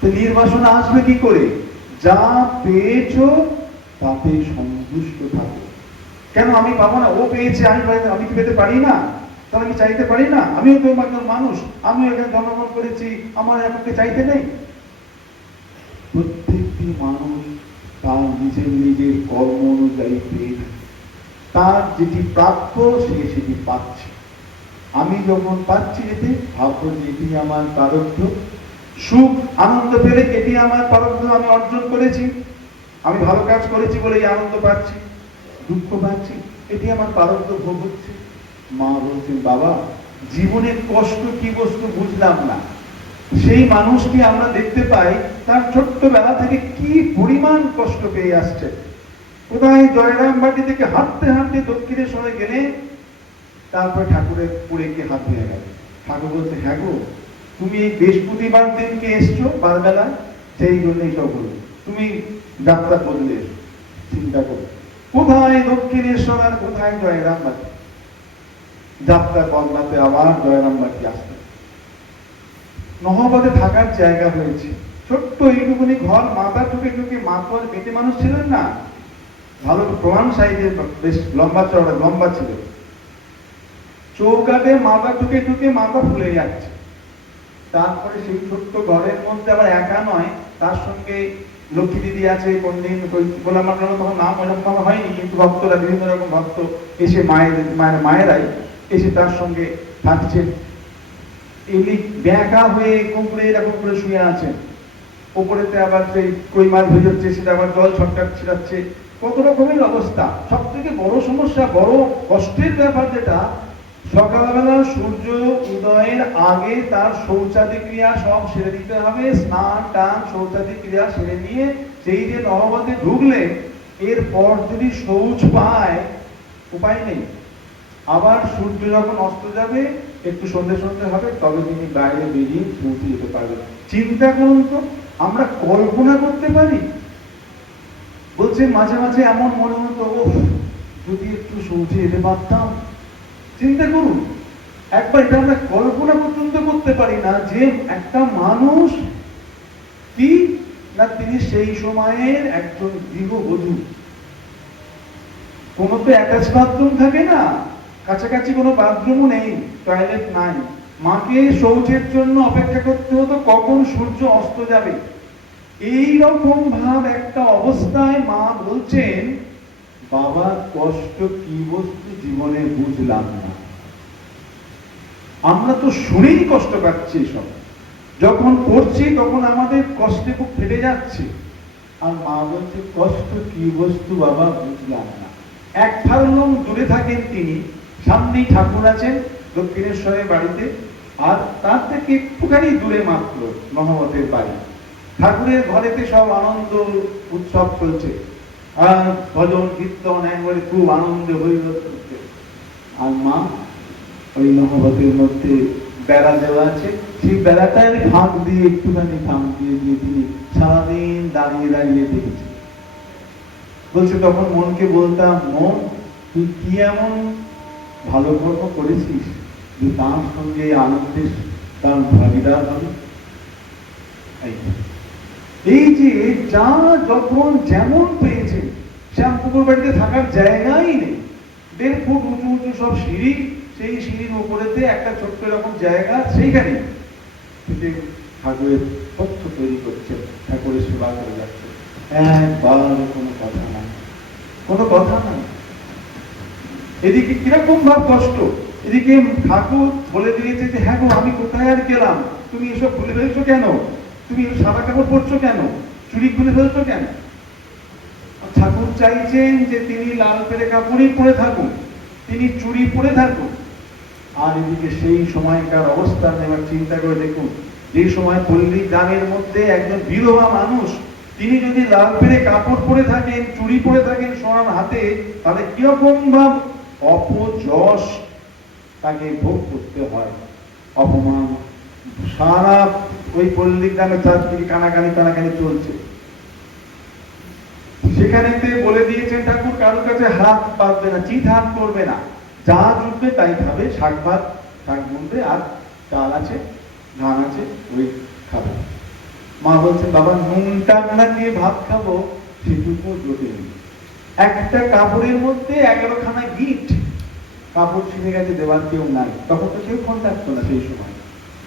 তো নির্বাসনা আসবে কি করে? যা পেয়েছো তাতে সন্তুষ্ট থাকো। কেন আমি পাবো না? ও পেয়েছে আমি কি পেতে পারি না? তাহলে আমি চাইতে পারি না? আমিও তো একজন মানুষ, আমিও এখানে জন্মগ্রহণ করেছি, আমার একে চাইতে নেই। প্রত্যেকটি মানুষ তার নিজের নিজের কর্ম অনুযায়ী পেয়ে থাকে, তার যেটি প্রাপ্য সে সেটি পাচ্ছে। আমি যখন পাচ্ছি এতে ভাববো যে এটি আমার প্রারব্ধ, সুখ আনন্দ পেলে এটি আমার প্রারব্ধ, আমি অর্জন করেছি, আমি ভালো কাজ করেছি বলে এই আনন্দ পাচ্ছি। দুঃখ পাচ্ছি, এটি আমার প্রারব্ধ ভোগ হচ্ছে। মা বলছেন বাবা জীবনের কষ্ট কি বস্তু বুঝলাম না। সেই মানুষটি আমরা দেখতে পাই তার ছোট্টবেলা থেকে কি পরিমাণ কষ্ট পেয়ে আসছে। কোথায় জয়রামবাটি থেকে হাঁটতে হাঁটতে দক্ষিণেশ্বরে গেলে তারপরে ঠাকুরের পুরে গিয়ে হাত ভেঙে গেল। ঠাকুর বলছে হ্যাঁ গো, তুমি এই বৃহস্পতিবার দিনকে এসছো বারবেলা, সেই জন্যই সব হলো, তুমি যাত্রা বদলে এসো। চিন্তা করো কোথায় দক্ষিণেশ্বর আর কোথায় জয়রামবাটি, যাত্রা বদলাতে আবার জয়রামবাটি আসতে। নহবতে থাকার জায়গা হয়েছে, ছোট্ট এইটুকুনি ঘর, মাথা ঠুকে ঠুকে, মা তো আর বেটে মানুষ ছিলেন না, ভালো প্রমাণ সাইজের, বেশ লম্বা চড়া লম্বা ছিল। চৌকাটে মাথা ঠুকে ঠুকে মাথা ফুলে যাচ্ছে। তারপরে সেই ছোট্ট ঘরের মধ্যে আবার একা নয়, তার সঙ্গে লক্ষ্মী দিদি আছে, কোনদিন গোলাম তখন নাম ওরকম হয়নি, কিন্তু ভক্তরা বিভিন্ন রকম ভক্ত এসে মায়েরাই এসে তার সঙ্গে থাকছে। এমনি ব্যাকা হয়ে কুকুরে এরকম করে শুয়ে আছে, ওপরেতে আবার সেই কই মাছ ভেজচ্ছে, সেটা আবার জল ছটকাট ছিটাচ্ছে, কত রকমের অবস্থা। সব থেকে বড় সমস্যা, বড় কষ্টের ব্যাপার যেটা, সকালবেলা সূর্য উদয়ের আগে তার শৌচাদি ক্রিয়া সব সেরে দিতে হবে, স্নান টান শৌচাদি ক্রিয়া সেরে নিয়ে সেই যে নহবতে ঢুকলে এরপর যদি শৌচ পায় উপায় নেই। আবার সূর্য যখন অস্ত যাবে একটু সন্ধে সন্ধে হবে, তবে তিনি বাইরে বেরিয়ে পৌঁছে যেতে পারবেন। চিন্তা করুন তো, আমরা কল্পনা করতে পারি? বলছে মাঝে মাঝে এমন মনে হতো ও যদি একটু শৌচে যেতে পারতাম। চিন্তা করুন একবার, এটা আমরা কল্পনা পর্যন্ত করতে পারি না যে একটা মানুষ কি না, তিনি সেই সময়ের একজন গৃহবধূ। কোনো তো অ্যাটাচ বাথরুম থাকে না, কাছাকাছি কোনো বাথরুমও নেই, টয়লেট নাই, মাকে শৌচের জন্য অপেক্ষা করতে হতো কখন সূর্য অস্ত যাবে। এই রকম ভাব একটা অবস্থায় মা বলছেন বাবা কষ্ট কি বস্তু জীবনে বুঝলাম না। আমরা তো শুনেই কষ্ট পাচ্ছি, সব যখন করছি তখন আমাদের কষ্টে খুব ফেটে যাচ্ছে। আর মা বলছে কষ্ট কি বস্তু বাবা বুঝলাম না। এক ফার্লং দূরে থাকেন তিনি, সামনেই ঠাকুর আছেন দক্ষিণেশ্বরের বাড়িতে, আর তার থেকে একটুখানি দূরে মাত্র নহবতের বাড়ি। ঠাকুরের ঘরেতে সব আনন্দ উৎসব চলছে। আর ভজন কীর্তন একবারে খুব আনন্দ হয়ে যাচ্ছে। আর মা ওই নহবতের মধ্যে বেড়া দেওয়া আছে, সেই বেড়াটার ফাঁক দিয়ে একটুখানি ফাঁক দিয়ে দিয়ে তিনি সারাদিন দাঁড়িয়ে দাঁড়িয়ে দেখেছেন। বলছে তখন মনকে বলতাম, মন তুই কি এমন ভালো কর্ম করেছিস যে তার সঙ্গে আনন্দের তার ভাগিদার হবে? এই যে যা যখন যেমন পেয়েছে, শ্যামপুকুর বাড়িতে থাকার জায়গাই নেই, 1.5 ফুট উঁচু উঁচু সব সিঁড়ি, সেই সিঁড়ির উপরেতে একটা ছোট্ট এরকম জায়গা, সেইখানে ঠাকুরের তথ্য তৈরি করছে, ঠাকুরের সেবা করে যাচ্ছে, একবার কোনো কথা নাই, কোনো কথা নাই। এদিকে কিরকম ভাব কষ্ট, এদিকে ঠাকুর বলে দিয়েছে যে হ্যাঁ গো আমি কোথায় আর গেলাম, তুমি এসব ভুলে ফেলছো কেন, তুমি সাদা কাপড় পরছো কেন, চুড়ি খুলে ফেলছো কেন? ঠাকুর চাইছেন যে তিনি লাল পেরে কাপড়ই পরে থাকুন, তিনি চুড়ি পরে থাকুন। আর এদিকে সেই সময়কার অবস্থা নেবার চিন্তা করে দেখুন, যে সময় পল্লী গ্রামের মধ্যে একজন বিধবা মানুষ তিনি যদি লাল পেরে কাপড় পরে থাকেন, চুড়ি পরে থাকেন সোনার হাতে, তাহলে কিরকম ভাব অপযশ তাকে ভোগ করতে হয়, অপমান। সারা ওই পল্লী গ্রামে চারদিকে কানাকানি চলছে। সেখানেতে বলে দিয়েছেন ঠাকুর কারোর কাছে হাত পাতবে না, চিত হাত করবে না, যা জুটবে তাই খাবে, শাক ভাত, শাক বুনবে, আর চাল আছে, ধান আছে, ওই খাবে। মা বলছে বাবা নুন টান্না দিয়ে ভাত খাবো, সেটুকু জোটে নেই। একটা কাপড়ের মধ্যে 11 খানা গিট, কাপড় ছিঁড়ে গেছে, দেওয়ার কেউ নাই, তখন তো কেউ ফোন রাখতো না সেই সময়।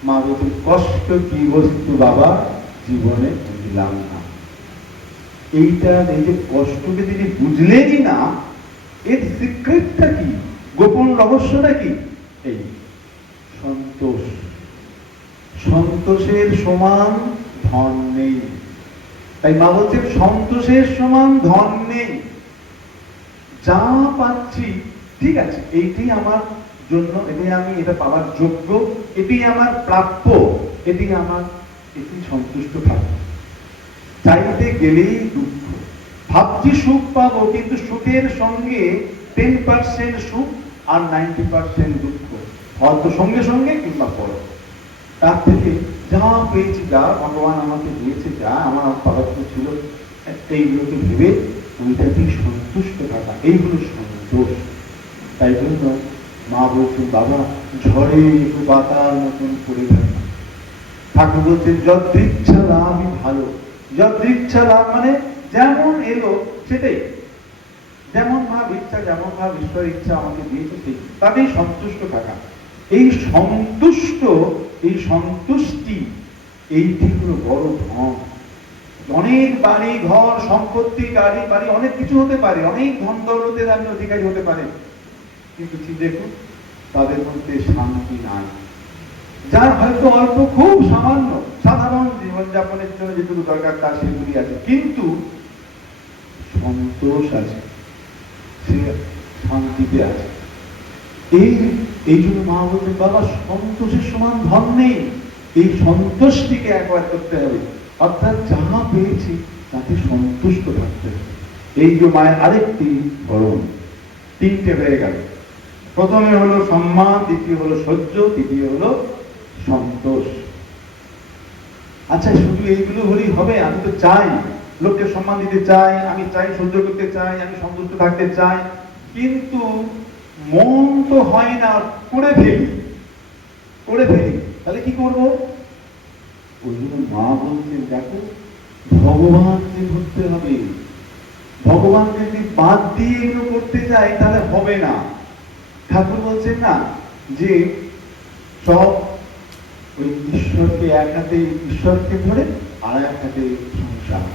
মা বলছে কষ্ট কি বস্তু বাবা, জীবনে বুঝলাম না। এইটা, এই যে কষ্টকে তিনি বুঝলেনই না, এর সিক্রেটটা কি, গোপন রহস্যটা কি? এই সন্তোষ। সন্তোষের সমান ধন নেই। তাই মা বলছেন সন্তোষের সমান ধন নেই। যা পাচ্ছি ঠিক আছে, এইটাই আমার জন্য, এটাই আমি এটা পাওয়ার যোগ্য, এটাই আমার প্রাপ্য, এটাই আমার, এটি সন্তুষ্ট থাকবো। চাইতে গেলেই দুঃখ, ভাবছি সুখ পাবো, কিন্তু সুখের সঙ্গে 10% সুখ আর 90% দুঃখ, হয়তো সঙ্গে সঙ্গে কিংবা পরে। তার থেকে যা পেয়েছি, যা ভগবান আমাকে দিয়েছে, যা আমার পদার্থ ছিল, এইগুলোকে ভেবে ওইটাতেই সন্তুষ্ট থাকা, এইগুলো সন্তোষ। তাই জন্য মা বলছেন বাবা ঝড়ে একটু পাতার মতন পড়ে থাকা। ঠাকুর বলছেন যদৃচ্ছা লাভই ভালো। যদৃচ্ছা লাভ মানে যেমন এলো সেটাই, যেমন ভাব ইচ্ছা, যেমন ভাব ঈশ্বর ইচ্ছা আমাকে দিয়েছে, সেই তাতেই সন্তুষ্ট থাকা। এই সন্তুষ্ট, এই সন্তুষ্টি, এইটি হলো বড় ধন। অনেক বাড়ি ঘর সম্পত্তি, গাড়ি বাড়ি, অনেক কিছু হতে পারে, অনেক ধন দৌলতের আমি অধিকারী হতে পারে, কিন্তু দেখুন তাদের মধ্যে শান্তি নাই। যার হয়তো অল্প, খুব সামান্য, সাধারণ জীবনযাপনের জন্য যেটুকু দরকার তার সেগুলি আছে, কিন্তু সন্তোষ আছে, সে শান্তিতে আছে। এই জন্য মা বলতেন বাবা সন্তোষের সমান ধন নেই। এই সন্তোষটিকে একবার করতে হবে, অর্থাৎ যাহা পেয়েছি তাতে সন্তুষ্ট থাকতে হবে। এই যে মায়ের আরেকটি ধরন, 3টে হয়ে গেল। প্রথমে হলো সম্মান, দ্বিতীয় হলো সহ্য, তৃতীয় হলো সন্তোষ। আচ্ছা শুধু এইগুলো হলেই হবে? আমি তো চাই লোককে সম্মান দিতে চাই, আমি চাই সহ্য করতে চাই, আমি সন্তুষ্ট থাকতে চাই, কিন্তু মন তো হয় না, করে ফেলি। তাহলে কি করবো? ওই জন্য মা বলছেন দেখো ভগবানকে ধরতে হবে। ভগবানকে যদি বাদ দিয়ে এগুলো করতে যাই তাহলে হবে না। ঠাকুর বলছেন না যে সব ওই ঈশ্বরকে, এক হাতে ঈশ্বরকে ধরে আর এক হাতে সংসার,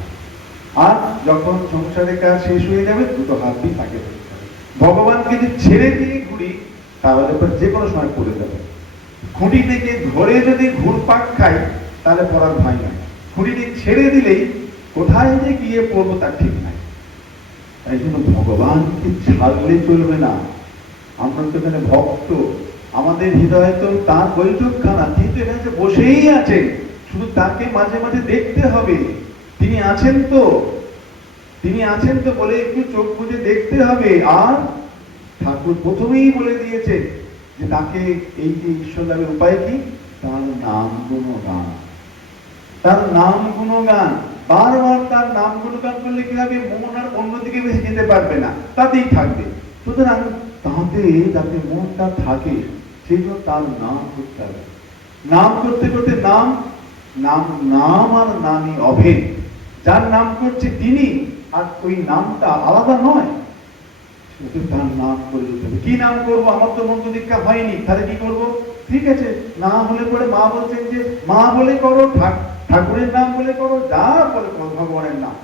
আর যখন সংসারের কাজ শেষ হয়ে যাবে দুটো হাত দিয়ে তাকে ধরতে হবে। ভগবানকে যদি ছেড়ে দিয়ে ঘুরি তাহলে যে কোনো সময় পড়ে যাবে। খুঁটি থেকে ধরে যদি ঘুরপাক খাই তাহলে পড়ার ভয় নাই, খুঁটিটি ছেড়ে দিলেই কোথায় যে গিয়ে পড়বো তার ঠিক নাই। তাই জন্য ভগবানকে ছাড়লে চলবে না। আমরা তো এখানে ভক্ত, আমাদের হৃদয়ে তো তার বৈঠকখানা, কিন্তু এখানে বসেই আছেন, শুধু তাকে মাঝে মাঝে দেখতে হবে, তিনি আছেন তো। তিনি আছেন তো বলে একটু চোখ বুজে দেখতে হবে। আর ঠাকুর প্রথমেই বলে দিয়েছে যে তাকে এই যে ঈশ্বর লাভের উপায় কি, তার নাম গুণগান। তার নাম গুণগান, বারবার তার নাম গুণগান করলে কি হবে, মন আর অন্যদিকে বেশি যেতে পারবে না, তাতেই থাকবে। সুতরাং তাতে যাতে মনটা থাকে সেই জন্য তার নাম করতে হবে। নাম করতে করতে নাম নাম নাম আর নামই অভেদ। যার নাম করছে তিনি, আর ওই নামটা আলাদা নয়, শুধু তার নাম করে দিতে হবে। কি নাম করবো, আমার তো মন্ত্র দীক্ষা হয়নি, তাহলে কি করবো? ঠিক আছে, না হলে পরে মা বলছেন যে মা বলে করো, ঠাকুরের নাম বলে করো, যা বলে করো, ভগবানের নাম।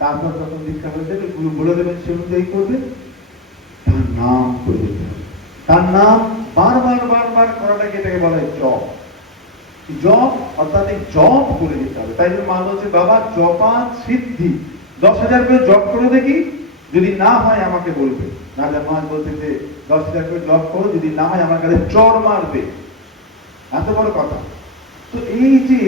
তারপর যখন দীক্ষা হয়ে যাবে গুরু বলে দেবেন, সে অনুযায়ী করবে। তার নাম করে দিতে হবে। তার নাম বারবার বারবার করাটাকে এটাকে বলা হয় জপ। জপ অর্থাৎ এই জপ করে দিতে হবে। তাই জন্য মা বলছে বাবা জপা সিদ্ধি, 10,000 করে জপ করে দেখি, যদি না হয় আমাকে বলবে। রাজা মহারাজ বলতে যে 10,000 করে জপ করো, যদি না হয় আমার কাছে চর মারবে। এত বড় কথা। তো এই যে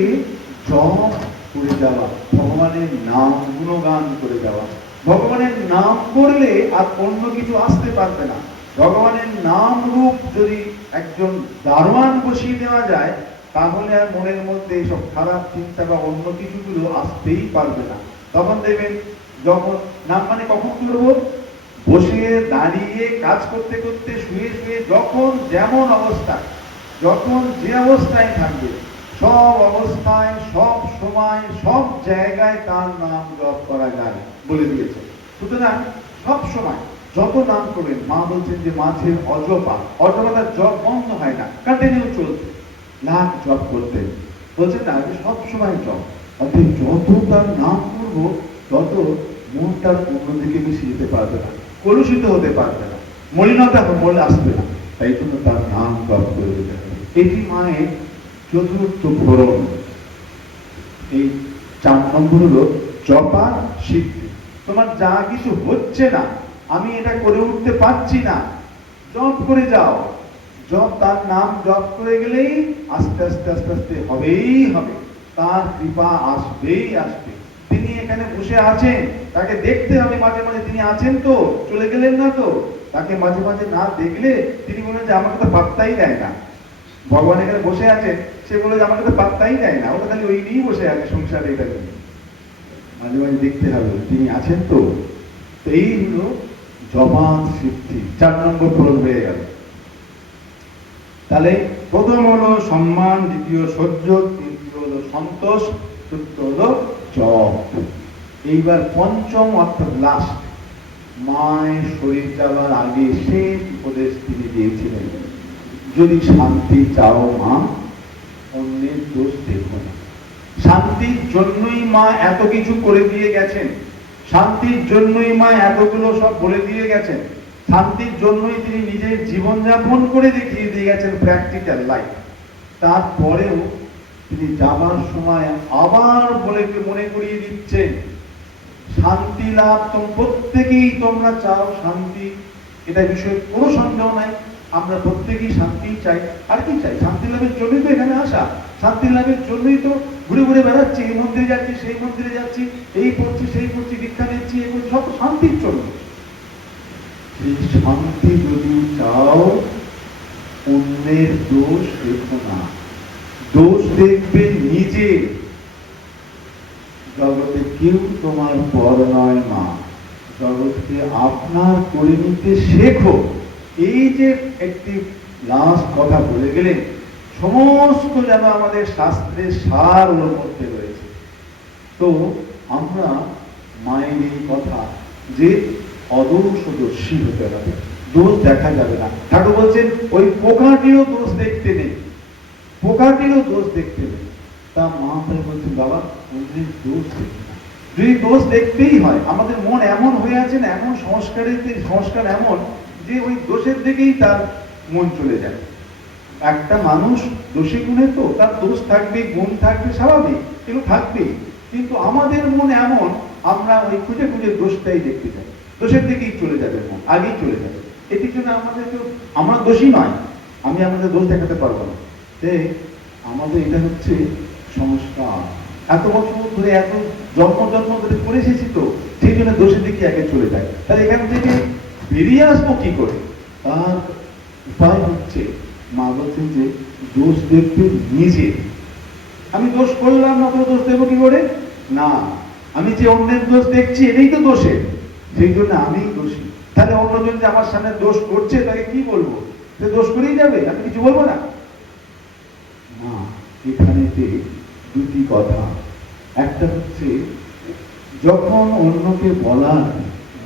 জপ করে যাওয়া, ভগবানের নাম গুণগান করে যাওয়া, ভগবানের নাম করলে আর অন্য কিছু আসতে পারবে না। ভগবানের নাম রূপ যদি একজন দারোয়ান বসিয়ে দেওয়া যায়, তাহলে আর মনের মধ্যে এইসব খারাপ চিন্তা বা অন্য কিছুগুলো আসতেই পারবে না। তখন দেখবেন যখন নাম মানে কখন করবো, বসে দাঁড়িয়ে কাজ করতে করতে, শুয়ে শুয়ে, যখন যেমন অবস্থা, যখন যে অবস্থায় থাকবে, সব অবস্থায় সব সময় সব জায়গায় তার নাম জপ করা যায় বলে দিয়েছে। সুতরাং সব সময় যত নাম করবেন, মা বলছেন যে মাঝে অজপা, অজপাতার জপ বন্ধ হয় না, কন্টিনিউ চলছে, লাখ জপ করতে বলছেন না, সব সময় জপ। অর্থাৎ যত তার নাম করবো তত মনটার অন্যদিকে বেশি যেতে পারবে না, কলুষিত হতে পারবে না, মলিনতা মনে আসবে না। তাই জন্য তার নাম জপ করে দিতে হবে। এটি মায়ের চতুর্থ ধরন। এই 4 নম্বর হলো জপা সিদ্ধি। তোমার যা কিছু হচ্ছে না, আমি এটা করে উঠতে পারছি না, জপ করে যাও। জপ, তার নাম জপ করে গেলেই আস্তে আস্তে আস্তে আস্তে হবেই হবে, তার কৃপা আসবেই আসবে। তিনি এখানে বসে আছেন, তাকে দেখতে হবে মাঝে মাঝে, তিনি আছেন তো, চলে গেলেন না তো। তাকে মাঝে মাঝে না দেখলে তিনি বলেন যে আমাকে তো পাত্তাই দেয় না। ভগবান এখানে বসে আছেন, সে বলে যে আমাকে তো পাত্তাই দেয় না, ওটা খালি ওই নিয়েই বসে আছে সংসারে। এটা মাঝে মাঝে দেখতে হবে তিনি আছেন তো। এই হলো জবান সিদ্ধি, 4 নম্বর ফলন হয়ে গেল। তাহলে প্রথম হলো সম্মান, দ্বিতীয় সহ্য, তৃতীয় হলো সন্তোষ, চতুর্থ হলো জপ। এইবার পঞ্চম অর্থাৎ লাস্ট, মায়ের শরীর যাওয়ার আগে শেষ উপদেশ তিনি দিয়েছিলেন, যদি শান্তি চাও মা, অন্যের দোষ দেখো না। শান্তির জন্যই মা এত কিছু করে দিয়ে গেছেন, শান্তির জন্যই মা এতগুলো সব বলে দিয়ে গেছেন, শান্তির জন্যই তিনি নিজের জীবনযাপন করে দেখিয়ে দিয়ে গেছেন, প্র্যাকটিক্যাল লাইফ। তারপরেও তিনি যাবার সময় আবার বলে মনে করিয়ে দিচ্ছেন, শান্তি লাভ প্রত্যেকেই তোমরা চাও, শান্তি, এটা বিষয়ে কোনো সন্দেহ নাই। আমরা প্রত্যেকেই শান্তি চাই। আর কি চাই? শান্তি লাভের জন্যই তো এখানে আসা, শান্তি লাভের জন্যই তো ঘুরে ঘুরে বেড়াচ্ছি, এই মন্দিরে যাচ্ছি, সেই মন্দিরে যাচ্ছি, এই পড়ছি, সেই পড়ছি, দীক্ষা নিচ্ছি, এই করছি, সব শান্তির জন্য। এই শান্তি যদি চাও, অন্যের দোষ দেখো না, দোষ দেখবে নিজে। জগতে কেউ তোমার পর নয় মা, জগৎকে আপনার করে নিতে শেখো। এই যে একটি লাস্ট কথা বলে গেলেন, সমস্ত যেন আমাদের শাস্ত্রের সার ওর মধ্যে রয়েছে। তো আমরা মায়ের এই কথা যে অদোষদর্শী হতে হবে, দোষ দেখা যাবে না। ঠাকুর বলছেন ওই পোকাটিরও দোষ দেখতে নেই, পোকাটিরও দোষ দেখতে নেই। তা মা বলছেন বাবা অন্যের দোষ দেখতে না। যদি দোষ দেখতেই হয়, আমাদের মন এমন হয়ে আছে না, এমন সংস্কার এমন যে ওই দোষের দিকেই তার মন চলে যায়। একটা মানুষ দোষী গুণে তো তার দোষ থাকবে, গুণ থাকবে, স্বাভাবিক, এগুলো থাকবেই। কিন্তু আমাদের মন এমন, আমরা ওই খুঁজে খুঁজে দোষটাই দেখতে চাই, দোষের দিকেই চলে যাবে মন, আগেই চলে যাবে। এটির জন্য আমাদের কেউ, আমরা দোষী নয়, আমি আমাদের দোষ দেখাতে পারবো না। আমাদের এটা হচ্ছে সংস্কার, এত বছর ধরে এত জন্ম জন্ম ধরে করে এসেছি তো, সেই জন্য দোষের দিকে আগে চলে যায়। তাহলে এখান থেকে বেরিয়ে আসবো কি করে? তার উপায় হচ্ছে, মা বলছেন যে দোষ দেখবে নিজে। আমি দোষ করলাম না তো দোষ দেবো কি করে? না, আমি যে অন্যের দোষ দেখছি এটাই তো দোষের, সেই জন্য আমিই দোষী। তাহলে অন্যজন যে আমার সামনে দোষ করছে তাকে কি বলবো? সে দোষ করেই যাবে, আমি কিছু বলবো না? না, এখানেতে দুটি কথা। একটা হচ্ছে, যখন অন্যকে বলার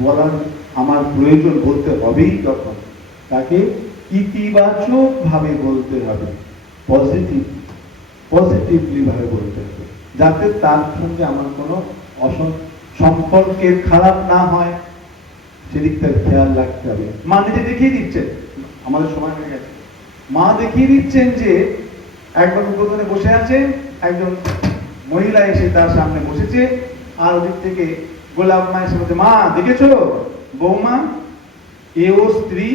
বলার আমার প্রয়োজন বলতে হবেই, তখন তাকে ইতিবাচক ভাবে বলতে হবে, পজিটিভলি ভাবে বলতে হবে, যাতে তার সঙ্গে আমার কোনো সম্পর্কের খারাপ না হয়, সেদিকটা খেয়াল রাখতে হবে। মা নিজে দেখিয়ে দিচ্ছেন, আমাদের সময় হয়ে গেছে, মা দেখিয়ে দিচ্ছেন যে একবার উদ্বোধনে বসে আছে, একজন মহিলা এসে তার সামনে বসেছে, আর ওদিক থেকে গোলাপ মা এসে বলছে, মা দেখেছো বৌমা, এ ও স্ত্রী,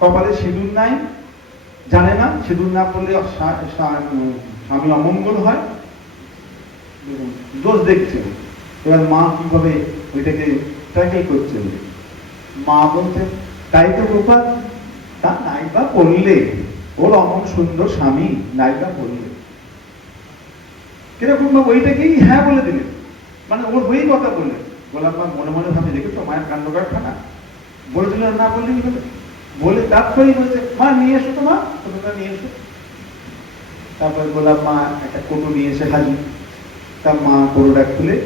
কপালে সিঁদুর নাই, জানে না সিঁদুর না পড়লে স্বামী অমঙ্গল হয়, দোষ দেখছেন। এবার মা কিভাবে ওইটাকে ট্যাকেল করছেন? মা বলছেন, তাই তো গোপাল, তা নাইবা বললে, ওর অমন সুন্দর স্বামী, নাইবা বললে। কিরকম না, ওইটাকেই হ্যাঁ বলে দিলেন, মানে ওর হয়েই কথা বললেন। গোলাপ মা মনে মনে ভাবে, দেখেছো মায়ের কাণ্ড কারখানা, বলে দিল না, বললেই বলে তারপরেই বলছে, মা নিয়ে এসো, তো মা কোটোটা নিয়ে এসো। তারপরে গোলাপ মা একটা কোটো নিয়ে এসে হাজির। তার মা কোটোটা খুলে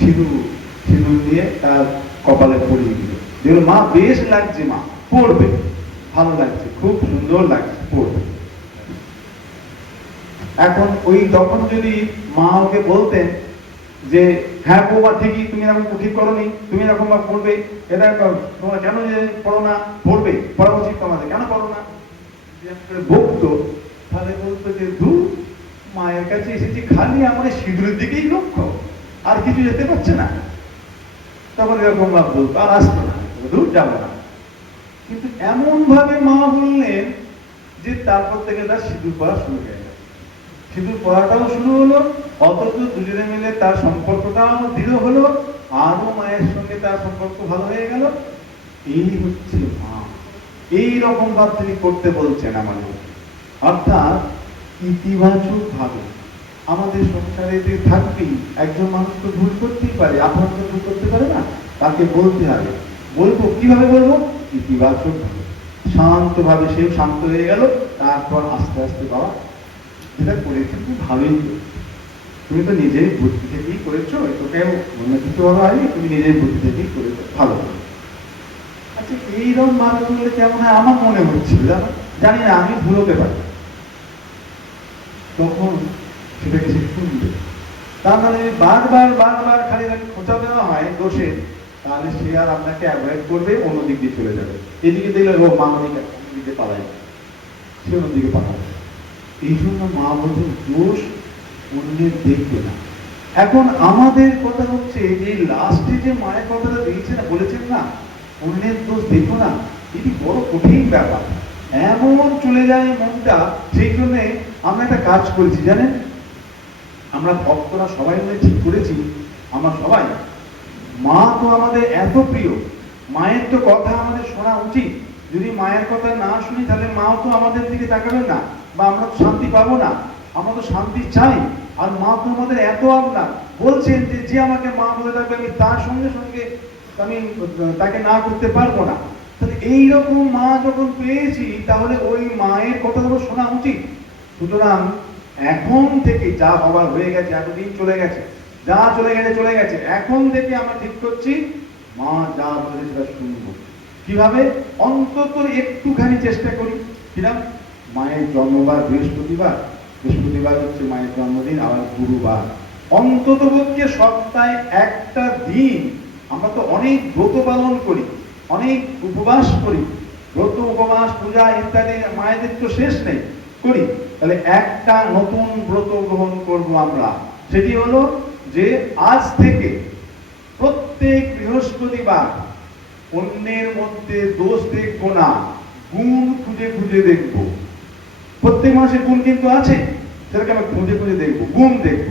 সিঁদুর দিয়ে তার কপালে পরিয়ে দিল। দেখলো মা বেশ লাগছে, মা পড়বে, ভালো লাগছে, খুব সুন্দর লাগছে, পড়বে। এখন ওই তখন যদি মা ওকে বলতেন যে হ্যাঁ বৌমা ঠিকই, তুমি এরকম ঠিক করোনি, তুমি এরকম বা পড়বে, এটা তোমরা কেন পড়ো না, পড়বে, পড়া উচিত তোমাদের, কেন পড়ো না, বকতো, তাহলে বলতো যে ধুর, মায়ের কাছে এসেছি খালি আমার সিঁদুরের দিকেই লক্ষ্য, আর কিছু যেতে পারছে না। তখন এরকম ভাব বলতো, আর আসতো না, দূর যাবো না। কিন্তু এমন ভাবে মা বললেন যে তারপর থেকে তার সিঁদুর পড়া শুরু হয়ে গেল। সিঁদুর পড়াটাও শুরু হলো, অথচ দুজনে মিলে তার সম্পর্কটাও দৃঢ় হলো, আরো মায়ের সঙ্গে তার সম্পর্ক ভালো হয়ে গেল। এই হচ্ছে মা, এই রকম ভাব তিনি করতে বলছেন আমাদের। অর্থাৎ ইতিবাচক ভাবে আমাদের সংসারে যে থাকবেই, একজন মানুষ তো ভুল করতেই পারে, আপনার তো ভুল করতে পারে না, তাকে বলতে হবে। বলবো কিভাবে বলবো? ইতিবাচক ভাবে, শান্ত ভাবে। সে শান্ত হয়ে গেল, তারপর আস্তে আস্তে বাবা যেটা করেছি তুমি ভালোই করেছো, তুমি তো নিজের বুদ্ধি থেকেই করেছো, তোকেও অন্য কিছু ভাবে হয়নি, তুমি নিজের বুদ্ধি থেকেই করেছো, ভালো। আচ্ছা, এইরকম ভাবে বললে কেমন হয় আমার মনে হচ্ছিল, জানি না, আমি ভুল হতে পারি। তখন সেটাকে সে শুনবে। তার মানে বারবার বারবার খালি খোঁচা দেওয়া হয় দোষে, তাহলে সে আর আপনাকে অ্যাভয়েড করবে, অন্যদিক দিয়ে চলে যাবে। এদিকে দিলে ও মা অন্যদিকে পালায়, সে অন্যদিকে পালাবে। এই জন্য মা বলছেন দোষ অন্যের দেখবে না। এখন আমাদের কথা হচ্ছে যে লাস্টে যে মায়ের কথাটা দিয়েছে না, বলেছেন না অন্যের দোষ দেখো না, এটি বড় কঠিন ব্যাপার, এমন চলে যায় মনটা। সেই জন্য আমরা একটা কাজ করেছি জানেন, আমরা ভক্তরা সবাই মিলে ঠিক করেছি, আমরা সবাই, মা তো আমাদের এত প্রিয়, মায়ের তো কথা আমাদের শোনা উচিত। যদি মায়ের কথা না শুনি তাহলে মাও তো আমাদের দিকে তাকাবে না, বা আমরা তো শান্তি পাবো না। আমরা তো শান্তি চাই, আর মা তো আমাদের এত আপনার, বলছেন যে যে আমাকে মা বলে থাকবে আমি তার সঙ্গে সঙ্গে আমি তাকে না করতে পারবো না। তাহলে এইরকম মা যখন পেয়েছি, তাহলে ওই মায়ের কথাগুলো শোনা উচিত। সুতরাং এখন থেকে যা হবার হয়ে গেছে, এতদিন চলে গেছে, যা চলে গেছে চলে গেছে, এখন থেকে আমরা ঠিক করছি মা যা বলে সেটা শুনবো। কিভাবে? অন্তত একটুখানি চেষ্টা করি। কিরকম? মায়ের জন্মবার বৃহস্পতিবার, বৃহস্পতিবার হচ্ছে মায়ের জন্মদিন, আবার গুরুবার, অন্তত পক্ষে সপ্তাহে একটা দিন। আমরা তো অনেক ব্রত পালন করি, অনেক উপবাস করি, ব্রত উপবাস পূজা ইত্যাদি মায়েদের তো শেষ নেই, করি। তাহলে একটা নতুন ব্রত গ্রহণ করব আমরা, সেটি হলো যে আজ থেকে প্রত্যেক বৃহস্পতিবার অন্যের মধ্যে দোষ দেখব না, গুণ খুঁজে খুঁজে দেখব। প্রত্যেক মানুষের গুণ কিন্তু আছে, সেটাকে আমরা খুঁজে খুঁজে দেখব, গুণ দেখব।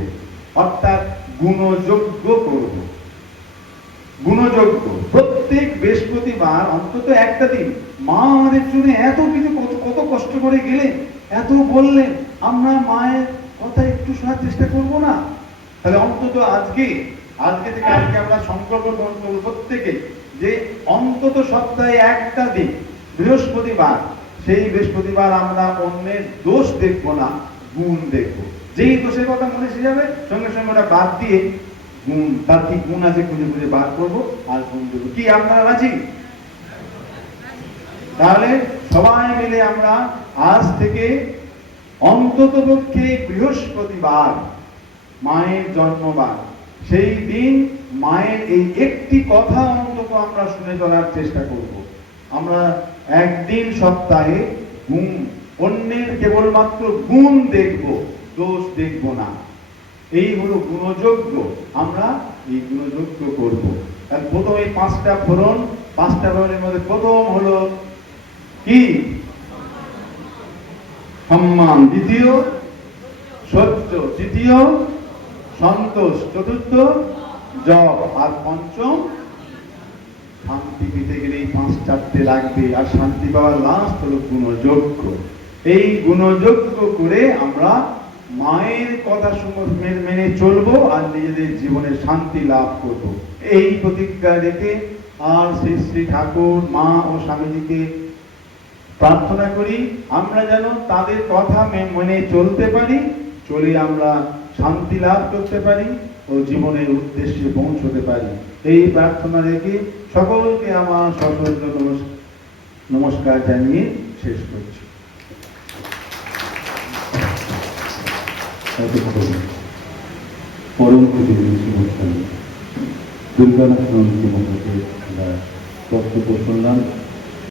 অর্থাৎ গুণযোগ্য করব। গুণযোগ্য প্রত্যেক বৃহস্পতিবার অন্তত একটা দিন। মা আমাদের জন্য এত কিছু কত কষ্ট করে গেলেন, এত বললেন, আমরা মায়ের কথা একটু শোনার চেষ্টা করব না? তাহলে অন্তত আজকে থেকে আজকে আমরা সংকল্প গ্রহণ করব প্রত্যেকে, যে অন্তত সপ্তাহে একটা দিন বৃহস্পতিবার, সেই বৃহস্পতিবার আমরা অন্যের দোষ দেখব না, গুণ দেখব। যেই দোষের কথা মনে এসে যাবে সঙ্গে সঙ্গে ওটা বাদ দিয়ে গুণ, তার কি গুণ আছে খুঁজে খুঁজে বার করবো আর গুণ দেবো। কি আপনারা রাজি? তাহলে সবাই মিলে আমরা আজ থেকে অন্ততপক্ষে বৃহস্পতিবার, মায়ের জন্মবার, সেই দিন মায়ের এই একটি কথা অন্তত আমরা শুনে চলার চেষ্টা করব। আমরা একদিন সপ্তাহে গুণ, অন্যের কেবলমাত্র গুণ দেখব, দোষ দেখব না। এই হলো গুণযোগ্য। আমরা এই গুণযোগ্য করব। প্রথমে 5টা ফোড়ন, 5টা ফোড়নের মধ্যে প্রথম হলো কি? সম্মান, দ্বিতীয় সহ্য, তৃতীয় সন্তোষ, চতুর্থ জপ, আর পঞ্চম শান্তি পেতে গেলে এই 5-4টে লাগবে। আর শান্তি পাওয়ার লাস্ট হলো গুণযোগ্য। এই গুণযোগ্য করে আমরা মায়ের কথা মেনে চলবো আর নিজেদের জীবনে শান্তি লাভ করব। এই প্রতিজ্ঞা রেখে আর শ্রী শ্রী ঠাকুর, মা ও স্বামীজিকে প্রার্থনা করি আমরা যেন তাদের কথা মেনে চলতে পারি, চলে আমরা শান্তি লাভ করতে পারি ও জীবনের উদ্দেশ্যে পৌঁছতে পারি। এই প্রার্থনা রেখে সকলকে আমার সশ্রদ্ধ নমস্কার জানিয়ে শেষ করছি। পরম দুর্গানাথ নন্দী মহারাজের আমরা বক্তব্য শুনলাম।